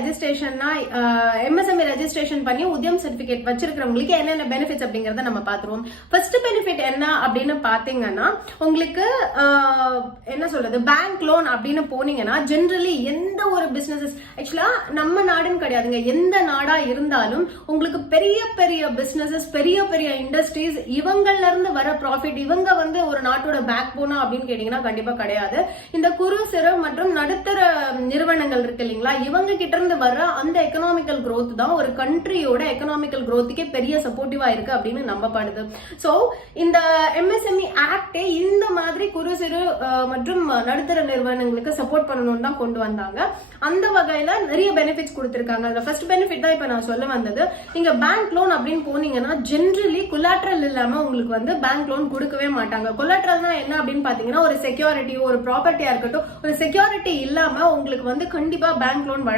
ரெஜிஸ்ட்ரேஷன்னா MSME registration பண்ணி உத்யம் certificate வச்சிருக்கிறவங்களுக்கு என்னென்ன benefits அப்படிங்கறத நம்ம பாத்துருவோம். ஃபர்ஸ்ட் பெனிஃபிட் என்ன அப்படின்னு பாத்தீங்கன்னா, உங்களுக்கு என்ன சொல்றது, பேங்க் லோன் அப்படின்னு போனீங்கன்னா ஜெனரலி எந்த ஒரு பிசினஸஸ், ஆக்சுவலா நம்ம நாடுன்னு கிடையாதுங்க, எந்த நாடா இருந்தாலும் உங்களுக்கு பெரிய பெரிய பிசினஸஸ், பெரிய பெரிய இண்டஸ்ட்ரீஸ், இவங்கள்ல இருந்து வர ப்ராஃபிட், இவங்க வந்து ஒரு நாட்டோட பேக் போனா அப்படின்னு கேட்டீங்கன்னா கண்டிப்பா கிடையாது. இந்த குறு சிறு மற்றும் நடுத்தர நிறுவனங்கள் இருக்கு இல்லைங்களா, இவங்க கிட்ட இருந்து வர அந்த எக்கனாமிக்கல் growth தான் ஒரு கண்ட்ரியோட எக்கனாமிக்கல் growthக்கே பெரிய சப்போர்ட்டிவா இருக்கு அப்படின்னு நம்பப்படுது. சோ இந்த எம்எஸ்எம்இ ஆக்டே இந்த மாதிரி குறு சிறு மற்றும் நடுத்தர நிறுவனங்களுக்கு சப்போர்ட் பண்ணணும்னு தான் கொண்டு வந்தாங்க. அந்த வகையில நிறைய பெனிஃபிட்ஸ் கொடுத்திருக்காங்க. அதுல ஃபர்ஸ்ட் பெனிஃபிட் தான் இப்ப நான் சொல்ல வந்தது. நீங்க பேங்க் லோன் அப்படின்னு போனீங்கன்னா ஜெனரலி கொலாட்ரல் இல்லாம உங்களுக்கு வந்து பேங்க் லோன் கொடுக்கவே மாட்டாங்க. கொலாட்ரல்னா என்ன அப்படின்னு பாத்தீங்கன்னா, ஒரு செக்யூரிட்டி, ஒரு ப்ராப்பர்ட்டியா இருக்கட்டும், ஒரு செக்யூரிட்டி இல்லாம உங்களுக்கு வந்து கண்டிப்பா பேங்க் லோன்